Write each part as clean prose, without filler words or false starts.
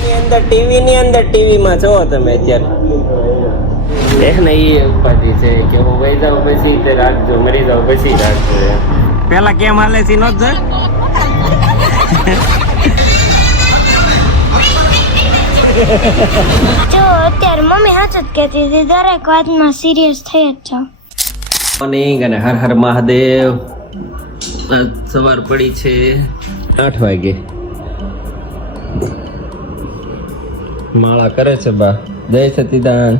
TV ની અંદર ટીવીમાં છો તમે અત્યારે ને એ ઉપાધિ છે કે હું વહી જાઉં પછી તે રાખજો, મરી જાઉં પછી રાખજો. પેલા કેમ હાલે છે નો જ જો અત્યારે મમ્મી હાથ જ કહેતી હતી દરેક વાતમાં સિરિયસ થઈ જ જાવ. મોર્નિંગ અને હર હર મહાદેવ. સવાર પડી છે 8 વાગે. માળા કરે છે બા. જય સતીદાન.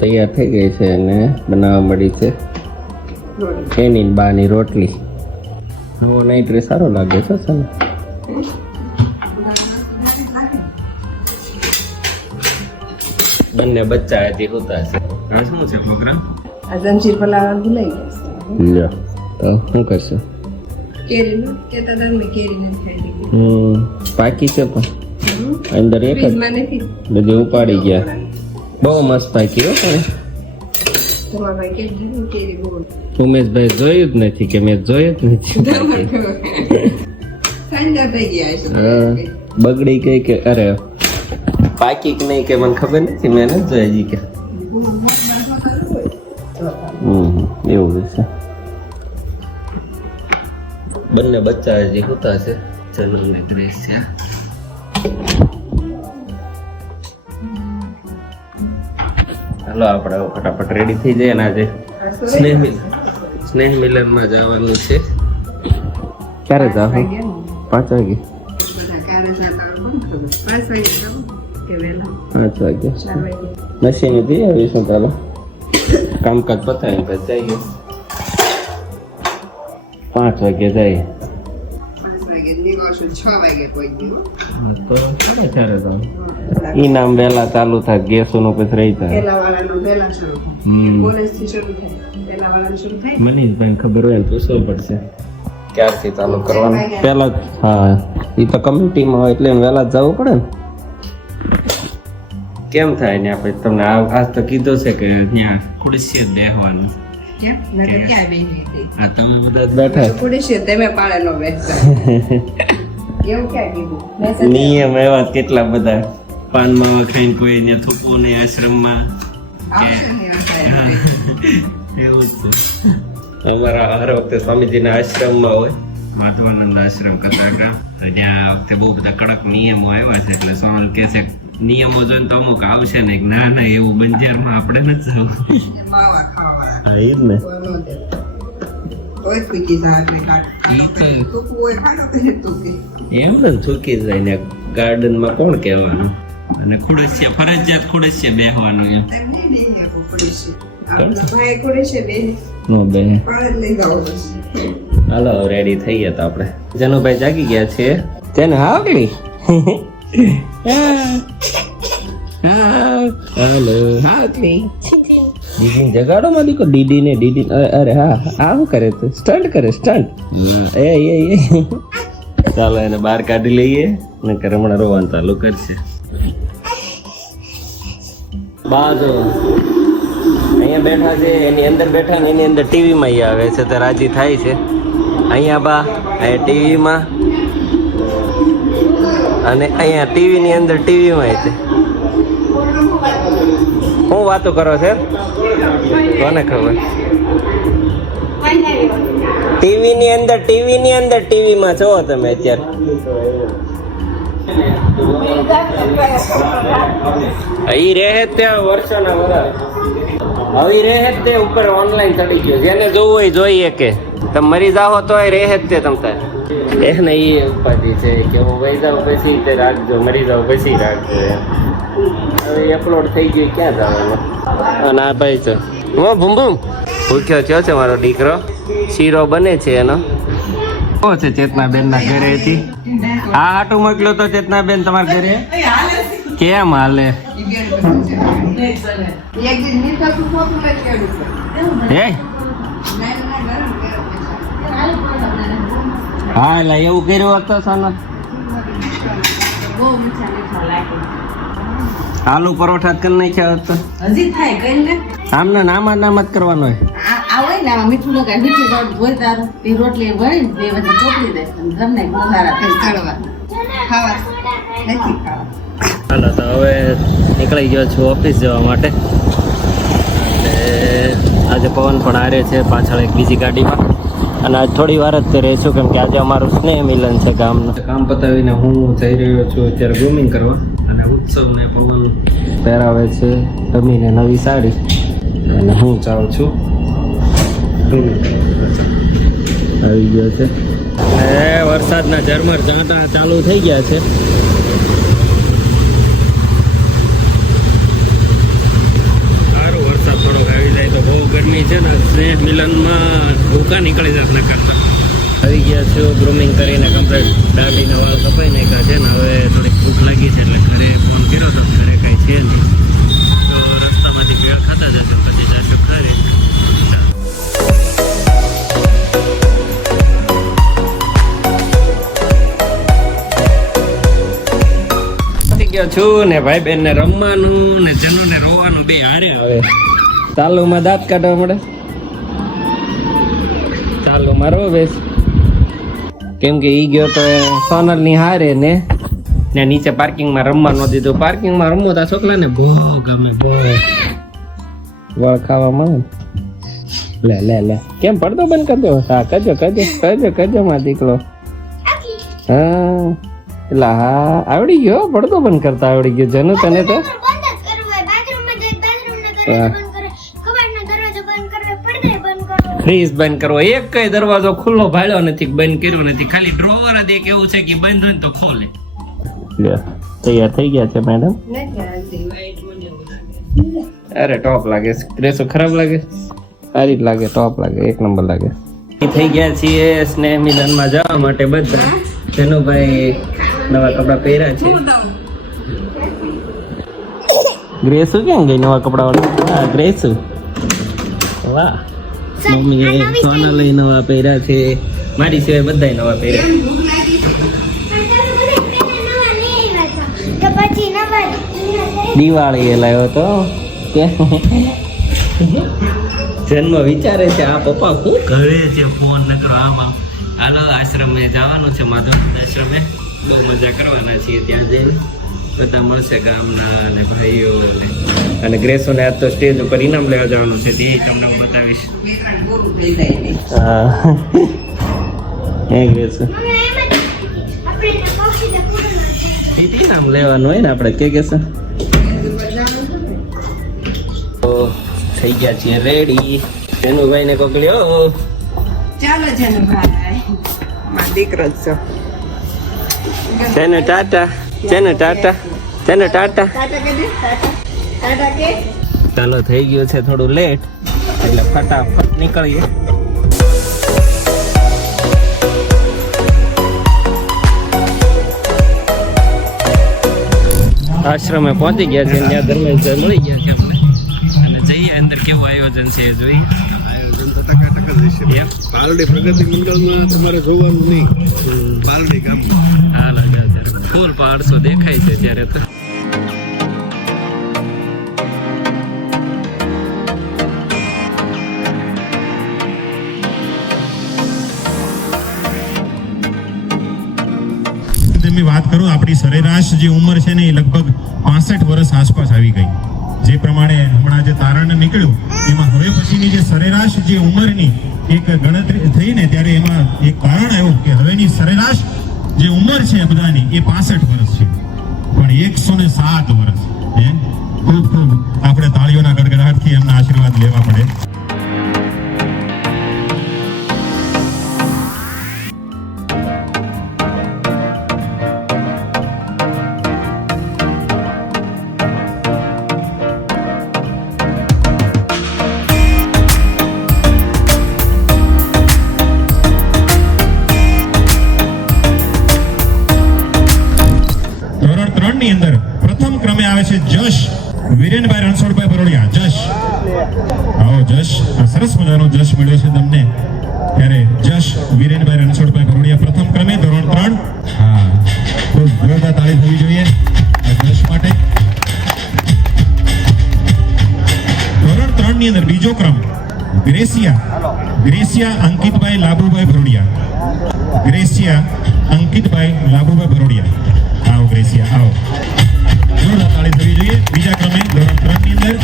તૈયાર થઈ ગઈ છે અને બનાવવા મળી છે એની બાની રોટલી. નવો નાઈટ ડ્રેસ સારો લાગે છે ને. બંને બચ્ચા હતી હોતા છે. હા શું છે પ્રોગ્રામ? આ જંજીર પલાવા ભૂલાઈ ગયા છે. તો શું કરશો? કેરીનું કેતા તમે કેરી નથી ખાઈ. પાકી છે પણ અંદર એક જ બધી ઉપાડી ગયા. બહુ મસ્ત પાકી હો પણ. તમારા ભાઈ કે કેરી બહુ ઉમેશભાઈ જોયું જ નથી કે મેં જોયું જ નથી. ઠંડા થઈ ગયા છે. બગડી ગઈ કે અરે પાકી કે નહીં કે મને ખબર નથી. મેં નથી જોઈ હજી કે એવું છે. બંને બચ્ચા હજી હોતા છે. જન્મને ગ્રેસ છે. હાલો આપણે ફટાફટ રેડી થઈ જાય. ને આજે સ્નેહ મિલન માં જવાનું છે. ક્યારે જાવ? 5 વાગે. 5 વાગે મશીન થી આવીશું. ચાલો કામકાજ પતાવી પછી જઈએ. 5 વાગે જઈએ. 6 વાગે ઇનામ વહેલા ચાલુ થાય. ગેસો નું પછી રહી જાય. મનીષભાઈ ખબર હોય ને પૂછવું પડશે ક્યારથી ચાલુ કરવાનું. પેલા હા એ તો કમ્યુનિટીમાં હોય એટલે વહેલા જવું પડે ને. કેમ થાય ને આપણે તમને આજ તો કીધું છે કે ત્યાં ખુરશી જ બેસવાનું. હા તમે બધા બેઠા નિયમ એવા કેટલા બધા. પાનમાં ખાઈને કોઈ ને થૂકવું નહીં આશ્રમમાં. એવું જ છે અમારા હર વખતે સ્વામીજીના આશ્રમમાં હોય. માધવાનંદ આશ્રમ કતારગામ. તો ત્યાં આ વખતે બહુ બધા કડક નિયમો આવ્યા છે. એટલે સ્વામી કહે છે નિયમો જોઈને તો અમુક આવશે ને. ના ના એવું બંજારમાં આપણે નથી જવું. હા એ જ ને. એમ ને થૂકી જાય ને. ગાર્ડનમાં કોણ કહેવાનું. અને ખુડસીએ ફરજિયાત ખુડસીએ બેસવાનું. એમ નો બે. હાલો રેડી થઈએ તો આપણે. જનુભાઈ જાગી ગયા છે. જેને હાવલી હાલો હાવલી દીદી જગાડો માં દીકો. દીદી ને દીદી. અરે હા આ શું કરે તું? સ્ટન્ટ કરે સ્ટન્ટ. એ ચાલો એને બહાર કાઢી લઈએ. ને કરે હમણાં રોવાનું ચાલુ કરશે. બાજુ અહીંયા બેઠા છે. એની અંદર બેઠા ને એની અંદર ટીવીમાં આવે છે તો રાજી થાય છે. અહીંયા બા અહીંયા ટીવીમાં અને અહીંયા ટીવીની અંદર ટીવીમાં છે. હું વાતો કરો છે કોને ખબર. ટીવીની અંદર ટીવીમાં છો તમે અત્યારે. અહીં રહે ત્યાં વર્ષોના વર્ષ હવે રહે તે ઉપર ઓનલાઈન ચડી ગયો. જેને જોવું હોય જોઈએ કે તમે મરી જાઓ તો રહે જ તે તમ તાર. એને એ ઉપાધિ છે કે હું વહી જાઉં પછી તે રાખજો, મરી જાઉં પછી રાખજો. હવે અપલોડ થઈ ગયું ક્યાં જવાનું. અને આ ભાઈ છે હું ભૂમ ભૂખ્યો થયો છે મારો દીકરો. શીરો બને છે એનો. શું છે ચેતનાબેન ના ઘરે હતી? આ હાટું મોકલ્યો તો ચેતનાબેન તમારા ઘરે. કેમ હાલે? હે હા એટલે એવું કર્યું હતું સાનો. આલુ પરોઠા કરી નાખ્યા હતા. આમ ના નામ જ કરવાનો હોય. આ હોય ને આમાં મીઠું લગાય મીઠું થોડું ધોઈ તારું એ રોટલી વળી બે વચ્ચે ચોપડી દે ઘરને ગોહારા થઈ ચડવા ખાવા નથી ખાવા. હાલો તો હવે નીકળી ગયો છું ઓફિસ જવા માટે. અને આજે પવન પણ આરે છે પાછળ એક બીજી ગાડીમાં. અને આજ થોડી વાર જ રહીશું કેમ કે આજે અમારું સ્નેહ મિલન છે ગામનું. કામ પતાવીને હું જઈ રહ્યો છું અત્યારે ગ્રૂમિંગ કરવા. અને ઉત્સવને પવન પહેરાવે છે રમીને નવી સાડી. અને હું જાઉં છું આવી ગયો છે. વરસાદના ઝરમર ઝાંટા ચાલુ થઈ ગયા છે. સારો વરસાદ થોડોક આવી જાય તો બહુ ગરમી છે ને સ્નેહ મિલનમાં ભૂકા નીકળી જાય નકારના. આવી ગયા છે ગ્રૂમિંગ કરીને કમ્પ્લીટ દાઢીના વાળ કપાઈ નાખ્યા છે ને હવે થોડીક ભૂખ લાગી છે એટલે ઘરે ફોન કર્યો તો ઘરે કાંઈ છે નહીં તો રસ્તામાંથી ભેળ ખાતા જશે પછી જશું ઘરે. ગયો છું ને ભાઈ બેન ને રમવાનું ને જનો ને રોવાનું બે હારે આવે. ચાલુમાં દાંત કાઢવા મળે ચાલુમાં રો બેસ કેમ કે ઈ ગયો તો સોનલ ની હારે ને નીચે પાર્કિંગમાં રમવા ન દીધું. પાર્કિંગમાં રમવો તો છોકરા ને બહુ ગમે બહુ વળ ખાવા મળે. લે લે લે કેમ પડદો બંધ કરી દો. હા કરજો કરજો કરજો કરજો માં દીકરો. હા એટલે હા આવડી ગયો પડદો બંધ કરતા આવડી ગયો જનુ તને તો. ફ્રીજ બંધ કરવો એક કઈ દરવાજો ખુલ્લો ભાળ્યો નથી બંધ કર્યો નથી ખાલી ડ્રોવર જ એક એવું છે કે બંધ હોય તો ખોલે. તૈયાર થઈ ગયા છે મેડમ. અરે ટોપ લાગે ડ્રેસો ખરાબ લાગે સારી લાગે ટોપ લાગે એક નંબર લાગે. થઈ ગયા છીએ સ્નેહ મિલનમાં જવા માટે બધા. જનુભાઈ નવા કપડા પહેર્યા છે. ગ્રેસુ કેમ ગઈ નવા કપડા વાળા? હા ગ્રેસુ વાહ. મમ્મીએ સોના લઈ નવા પહેર્યા છે. મારી સિવાય બધાય નવા પહેર્યા. દિવાળી એ લાવ્યો તો જન્મ વિચારે છે આ પપ્પા શું કરે છે ફોન ન કરો આમાં. હાલો આશ્રમે જવાનું છે માધવ આશ્રમે બહુ મજા કરવાના છીએ ત્યાં જઈને. બધા મળશે ગામના અને ભાઈઓ અને ગ્રેસોને આજ તો સ્ટેજ ઉપર ઇનામ લેવા જવાનું છે તે તમને હું બતાવીશ. હા હે ગ્રેસો ઇનામ લેવાનું હોય ને આપણે કે છે. તો થઈ ગયા છીએ રેડી. જનુભાઈ ને કોકલ્યો ચાલો જનુભાઈ મારો દીકરો જ છો. જેને ટાટા જેને ટાટા જેને ટાટા. ટાટા કે ચાલો થઈ ગયું છે થોડું લેટ એટલે ફટાફટ નીકળીએ. આશ્રમે પહોંચી ગયા છે ત્યાં ધર્મેશ મળી ગયા છે આપણે અને જઈએ અંદર કેવું આયોજન છે એ જોઈએ. આયોજન તો ટકાટક જ હશે. પાલડી પ્રગતિ મંડળમાં તમારે જોવાનું નહીં. પાલડી ગામમાં હાલ ફૂલ પાડસો દેખાય છે ત્યારે તો. વાત કરું આપણી સરેરાશ જે ઉંમર છે ને એ લગભગ 65 વર્ષ આસપાસ આવી ગઈ. જે પ્રમાણે હમણાં જે તારણ નીકળ્યું એમાં હવે પછીની જે સરેરાશ જે ઉંમરની એક ગણતરી થઈ ને ત્યારે એમાં એક કારણ આવ્યું કે હવેની સરેરાશ જે ઉંમર છે બધાની એ 65 વર્ષ છે પણ 107 વર્ષ. ખૂબ ખૂબ આપણે તાળીઓના ગડગડાટથી એમના આશીર્વાદ લેવા પડે. અંદર પ્રથમ ક્રમે આવે છે જશ વિરેનભાઈ રણછોડભાઈ બરોડિયા. જશ આવો જશ. આ સરસ મજાનો જશ મળ્યો છે તમને ત્યારે જશ વિરેનભાઈ રણછોડભાઈ બરોડિયા પ્રથમ ક્રમે ધોરણ 3. હા ખૂબ જોરદાર તાળી હોવી જોઈએ આ જશ માટે. ધોરણ 3 ની અંદર બીજો ક્રમ ગ્રેસિયા અંકિતભાઈ લાબુભાઈ ભરોડિયા. ગ્રેસિયા અંકિતભાઈ લાબુભાઈ ભરોડિયા. આવો ગ્રેસિયા આવો. જોરદાર તાળી થવી જોઈએ. બીજા ક્રમે ધોરણ 3 ની અંદર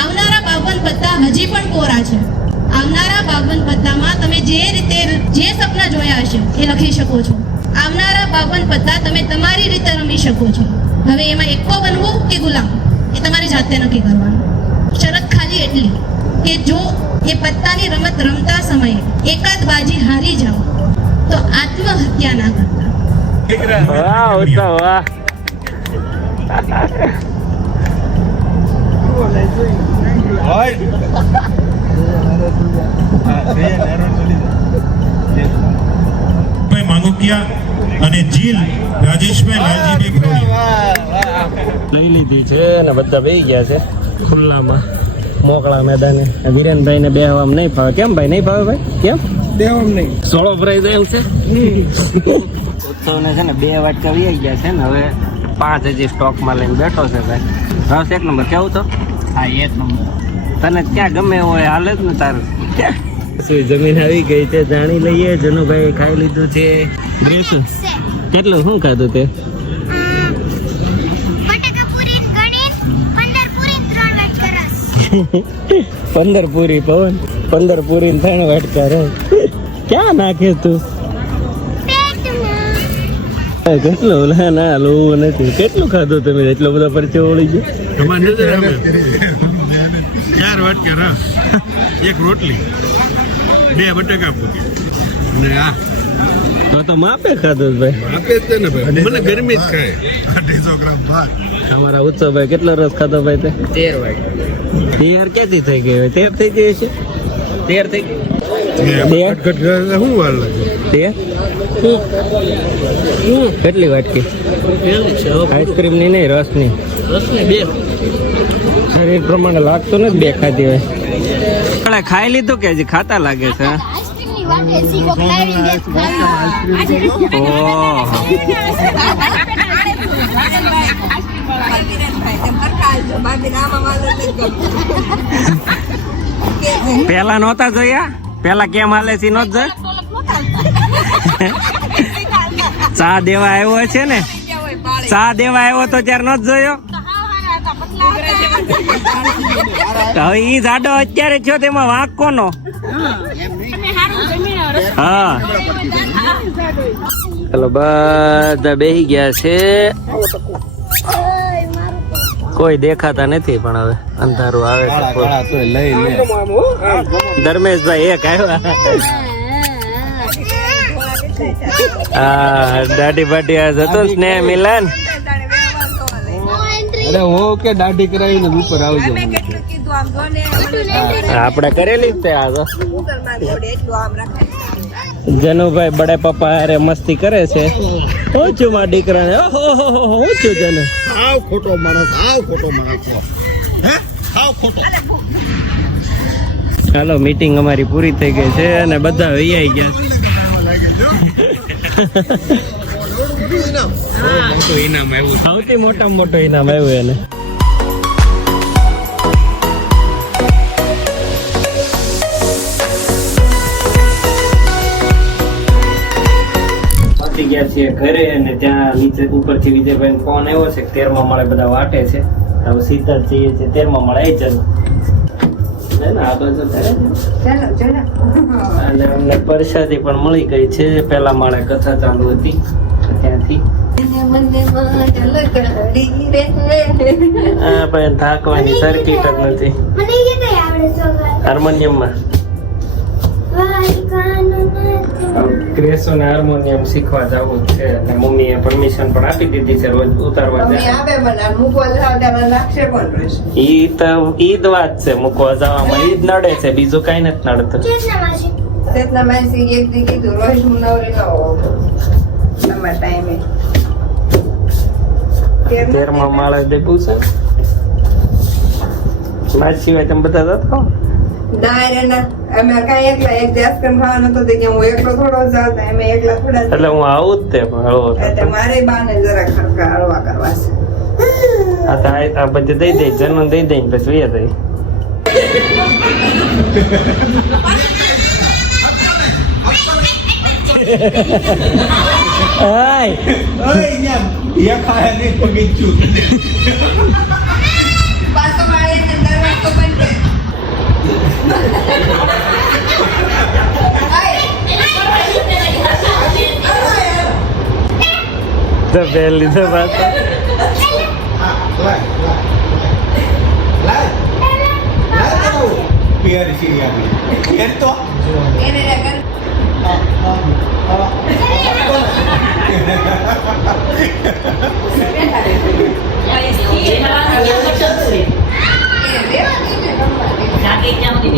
આવનારા 52 પત્તા હજી પણ કોરા છે. આવનારા 52 પત્તામાં તમે જે રીતે જે સપના જોયા હશે એ લખી શકો છો. આવનારા 52 પત્તા તમે તમારી રીતે રમી શકો છો. હવે એમાં એકો બનવું કે ગુલામ એ તમારી જાતે નક્કી કરવાનું. શરત ખાલી એટલી કે જો એ પત્તાની રમત રમતા સમયે એકાદ બાજી હારી જાઓ તો આત્મહત્યા ના કરતા. વાહ ઉત્સવ વાહ. ભાઈ માંગોકિયા અને જીલ રાજેશભાઈ લાલજીભાઈ ભરોડિયા. લઈ લીધી છે અને બધા બેસી ગયા છે ખુલ્લામાં મોકળા મેદાને. વિરેનભાઈ ને બેહવામાં નહીં ફાવે. કેમ ભાઈ નહીં ફાવે ભાઈ? કેમ બેહવામાં નહીં? સોળો ભરાઈ જાય એમ છે. ઉત્સવને છે ને 2 વાટકા વી ગયા છે ને હવે 5 હજી સ્ટોકમાં લઈને બેઠો છે ભાઈ. રસ 1 નંબર. કેવું તો? હા 1 નંબર. તને ક્યાં ગમે હોય હાલે જ ને તારું. જમીન આવી ગઈ છે જાણી લઈએ. જનુભાઈ ખાઈ લીધું છે. કેટલું શું ખાધું તે? બટાકા પૂરી ગણિત 15 પૂરી 3 વાટકા રસ. 15 પૂરી પવન 15 પૂરી 3 વાટકા રસ. ક્યાં નાખે તું? પેટમાં. કેટલું ના લોવું નથી. કેટલું ખાધું તમે? એટલો બધો પરચો ઓળી ગયો. 4 વાટકા રસ, 1 રોટલી, 2 બટાકા પૂરી અને આ તો માપે ખાધું ભાઈ. આપે જ છે ને ભાઈ. મને ગરમી જ ખાય. 250 ગ્રામ ભાત. અમારા ઉત્સવભાઈ કેટલો રસ ખાધો ભાઈ તે? 13 વાટકા. 13 ક્યાંથી થઈ ગઈ? 13 થઈ ગઈ છે. 13 થઈ ગઈ. શું વાર લાગે? 13 કેટલી વાટકી? આઈસ્ક્રીમ ની નહીં, રસ ની. શરીર પ્રમાણે લાગતું નથી 2 ખાધી હોય. ખાઈ લીધું કે હજી ખાતા લાગે છે? આઈસ્ક્રીમની વાટે સીકો ખાઈને દે પેલા નહોતા જોયા? પેલા કેમ હાલે છે? નહોત જોયા? ચા દેવા આવ્યો છે ને? ચા દેવા આવ્યો તો ત્યારે નહોત જોયો? હવે ઈ જાડો અત્યારે છો તેમાં વાંક કોનો? હા ચલો બધા બેસી ગયા છે. કોઈ દેખાતા નથી પણ હવે અંધારું આવે છે. ધર્મેશભાઈ એક આવ્યા. હા દાઢી બાઢી જતો સ્નેહ મિલન. અરે હો કે દાઢી કરાવીને ઉપર આવજો. આપણે કરેલી જ તે આ તો. જનુભાઈ બડે પપ્પા હારે મસ્તી કરે છે. હું છું મારા દીકરાને. હું છું જનુ. આવ ખોટો માણસ, આવ ખોટો માણસ. હે આવ ખોટો. ચાલો મીટિંગ અમારી પૂરી થઈ ગઈ છે અને બધા વૈયાઈ ગયા છે. ઇનામ આવ્યું. સૌથી મોટામાં મોટો ઇનામ આવ્યું એને. પહોંચી ગયા છીએ ઘરે અને ત્યાં નીચે ઉપરથી વિજયભાઈ ફોન આવ્યો છે. 13મા માળે બધા વાટે છે. હવે સીધા જ જઈએ છીએ 13મા માળે. અને અમને પ્રસાદી પણ મળી ગઈ છે. પેલા માળે કથા ચાલુ હતી ત્યાંથી. હા પણ થાકવાની સર્કિટ જ નથી. મને એ કઈ આવડે છે હાર્મોનિયમમાં ક્રેસોને હાર્મોનિયમ શીખવા જવું જ છે અને મમ્મીએ પરમિશન પણ આપી દીધી છે રોજ ઉતારવા ઈ તો ઈ જ વાત છે. મૂકવા જવામાં ઈ જ નડે છે, બીજું કઈ નથી નડતું. તેટલા માસી એક દી કીધું રોજ હું નવરી ન હોઉં તમારા ટાઈમે 13મા માળે દેવું છે. મારા સિવાય તમે બધા જતા ના રે ના અમે કાંઈ એકલા એક દિવસ કેમ ખાવાનો તો તે કે હું એકલો થોડો જાઉં તો અમે એકલા થોડા એટલે હું આવું જ તે પણ હળવો એટલે મારે બાને જરા ખર્ચા હળવા કરવા છે. આ બધે દઈ દઈ જન્મ દઈ દઈ પછી વૈયા જાય. પાછો મારે એને દરવાજો બંધ કર. તો પહેલી તો વાત એને ને કર. એને દેવા દે ને રમવા દે.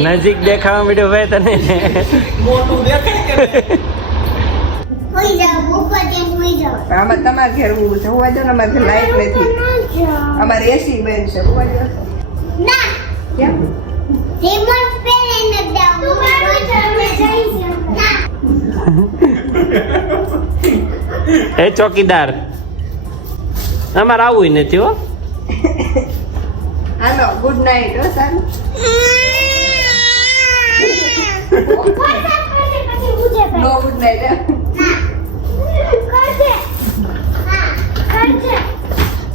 નજીક દેખાવા મીડ્યો ભાઈ તને હોઈ જાવ ઉપર જઈને હોઈ જાવ આમાં તમારે ઘેર ઊભું છે. હોવા દો ને, અમારે ઘેર લાઈટ નથી. અમારે એસી બંધ છે. હોવા દો. ના કેમ? રિમોટ પેને ન દાવ ના એ ચોકીદાર અમારે આવું નથી હો. હાલો ગુડ નાઇટ. હો સારું. નો ગુડ નાઇટ.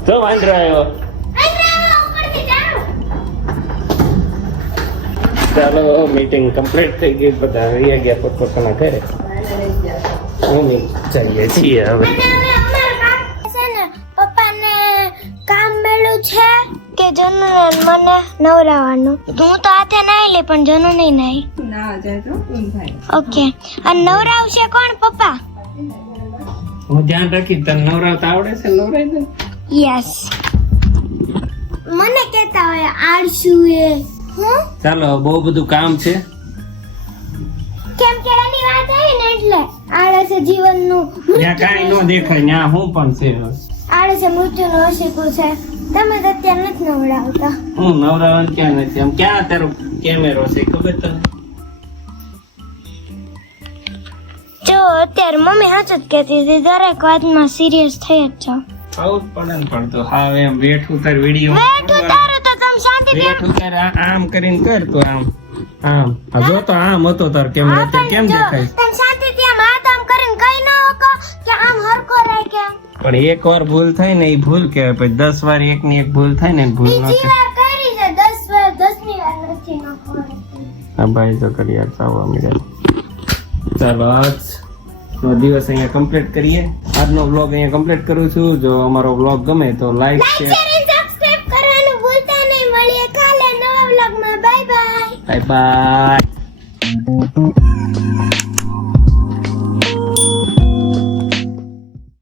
તો વાંદરો આવ્યો. ચાલો મીટિંગ કમ્પ્લીટ થઈ ગઈ. બધા આવી ગયા પોતપોતાના ઘરે. અમે ચાલીએ છીએ હવે. પપ્પાને કામ મળ્યું છે કે જનુ મને નવરાવાનું. હું તો હાથે નાઈ લે પણ જનુ નહીં નાઈ. ના જાય તો કોણ થાય? ઓકે. અને નવરાવશે કોણ? પપ્પા. હું ધ્યાન રાખી તને નવરાવતા આવડે છે? નવરાઈ દે. યસ. મને કહેતા હોય આળસુ એ. હું ચાલો બહુ બધું કામ છે. કેમ કે એની વાત આવી ને એટલે આળસ એ જીવનનું ત્યાં કાંઈ ન દેખાય ત્યાં હું પણ છે. આળસ એ મૃત્યુનું અશીકું છે. તમે તો અત્યારે નથી નવડાવતા. હું નવરાવન ક્યાં નથી. આમ ક્યાં તારો કેમેરો છે ખબર તને? જો અત્યારે મમ્મી સાચું જ કહેતી હતી, દરેક વાતમાં સિરિયસ થઈ જ જાઓ. આવું જ પડે ને પડતો. હા એમ વેઠ ઉતાર વિડીયો વેઠ ઉતારો તો તમે શાંતિથી વેઠ ઉતાર આમ કરીને કર તો આમ આમ આ જો તો આમ હતો તાર કેમેરો અત્યારે કેમ દેખાય? તમે શાંતિથી આમ હાથ આમ કરીને કહી ન શકો કે આમ હરકો રાખ કેમ. પણ એક વાર ભૂલ થાય ને એ ભૂલ કહેવાય. પછી 10 વાર એક ની એક ભૂલ થાય ને એ ભૂલ ન બીજી કહેવાય. વાર કરી છે 10 વાર 10 ની વાર નથી નાખવાની. હા ભાઈ તો કરી યાર ચાવવા મળ્યા. ચાલો આજનો દિવસ અહીંયા કમ્પ્લીટ કરીએ. આજનો વ્લોગ અહીંયા કમ્પ્લીટ કરું છું. જો અમારો વ્લોગ ગમે તો લાઈક શેર સબસ્ક્રાઇબ કરવાનું ભૂલતા નહીં. મળીએ કાલે નવા વ્લોગમાં. Bye bye. Bye bye.